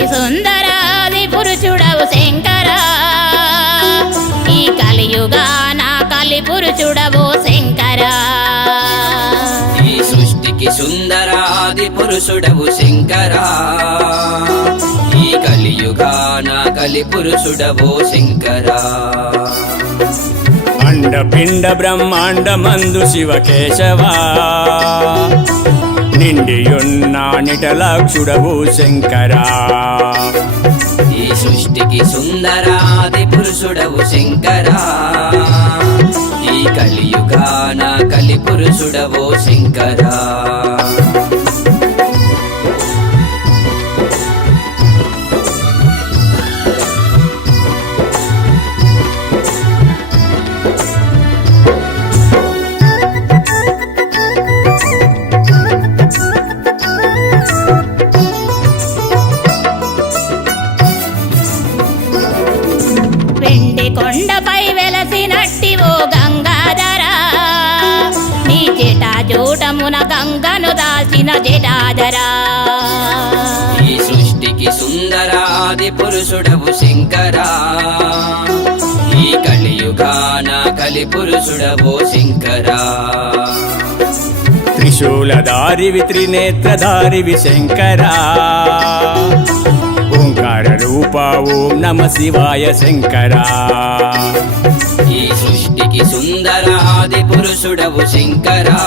సృష్టికి సుందరాది పురుషుడవు శంకరా ఈ కలియుగాన కలి పురుషుడవు శంకరా ఈ సృష్టికి సుందరాది పురుషుడవు శంకరా ఈ కలియుగాన కలి పురుషుడవు శంకరా అండపిండ బ్రహ్మాండ మందు శివకేశవా నిండియున్న నిటలాక్షుడవు శంకరా ఈ సృష్టికి సుందరాది పురుషుడవు శంకరా ఈ కలియుగాన కలి పురుషుడవు శంకరా కొండపై వెలసినట్టి ఓ గంగాధరా నీ జటాజూటమున గంగను దాల్చిన జటాధరా ఈ సృష్టికి సుందరాది పురుషుడవు శంకరా ఈ కలియుగాన కలి పురుషుడవు శంకరా త్రిశూలధారివి త్రినేత్రధారివి శంకరా ఓంకార రూప ఓం నమ శివాయ శంకరా ఈ సృష్టికి సుందరాది పురుషుడవు శంకరా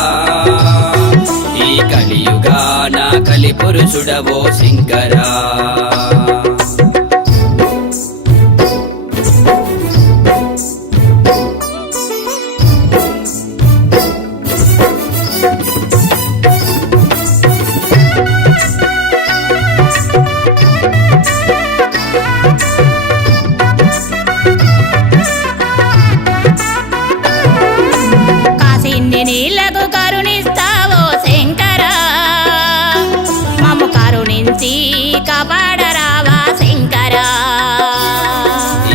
ఈ కలియుగాన కలి పురుషుడవు శంకరా నీళ్లకు కరుణిస్తావో శంకరా మమ్ము కరుణించి కాపాడరావా శంకరా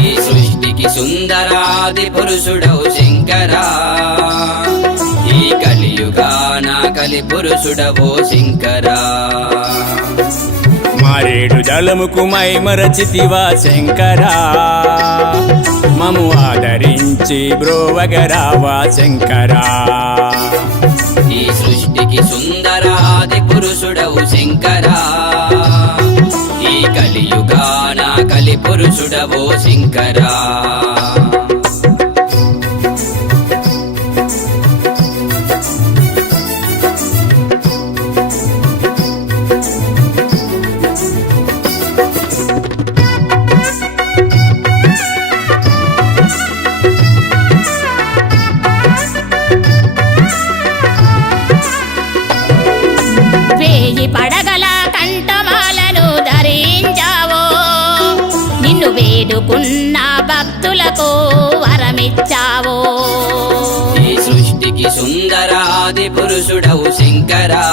ఈ సృష్టికి సుందరాది పురుషుడవు శంకరా ఈ కలియుగాన కలి పురుషుడవు శంకరా మారేడు దళముకు మైమరచితివా శంకరా మము ఆదరించి బ్రోవగరావా శంకరా ఈ సృష్టికి సుందరాది పురుషుడవు శంకరా ఈ కలియుగాన కలి పురుషుడవు శంకరా పడగల కంఠమాలను ధరించావో నిన్ను వేడుకున్న భక్తులకు వరమిచ్చావో ఈ సృష్టికి సుందరాది పురుషుడవు శంకరా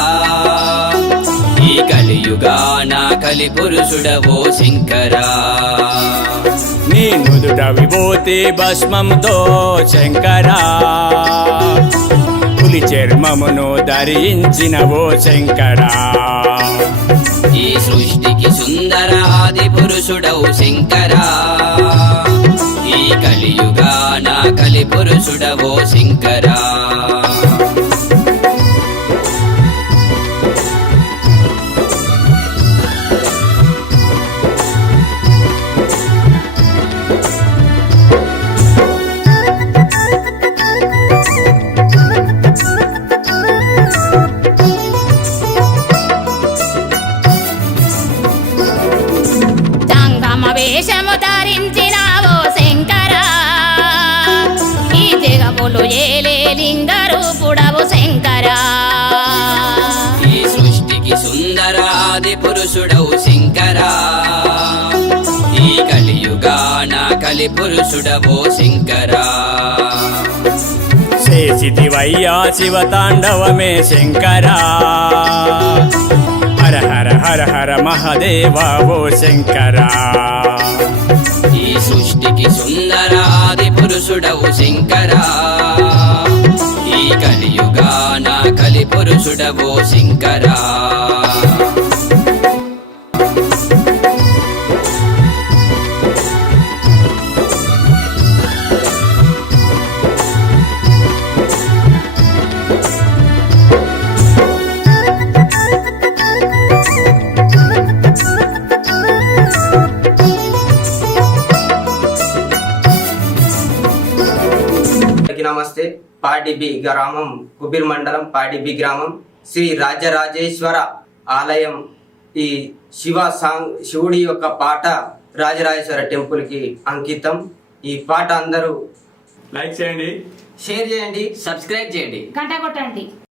ఈ కలియుగాన కలి పురుషుడవు శంకరా నీ నుదుట విభూతి భస్మంతో శంకరా పులి చర్మమును ధరించినవో శంకరా ఈ సృష్టికి సుందరాది పురుషుడవు శంకరా ఈ కలియుగాన కలి పురుషుడవు శంకరా వేషము ధరించినావో శంకరా ఈ జగములు ఏలే లింగ రూపుడవు శంకరా ఈ సృష్టికి సుందరాది పురుషుడవు శంకరా ఈ కలియుగాన కలి పురుషుడవు శంకరా శేషితివయ్యా శివ తాండవమే శంకరా హర హర హర హర మహాదేవా ఓ శంకరా ఈ సృష్టికి సుందరాది పురుషుడవు శంకరా ఈ కలియుగాన కలి పురుషుడవు శంకరా నమస్తే. పాడిబి గ్రామం, కుబీర్ మండలం పాడిబి గ్రామం, శ్రీ రాజరాజేశ్వర ఆలయం. ఈ శివుడి యొక్క పాట రాజరాజేశ్వర టెంపుల్కి అంకితం. ఈ పాట అందరూ లైక్ చేయండి, షేర్ చేయండి, సబ్స్క్రైబ్ చేయండి. గంట కొట్టండి.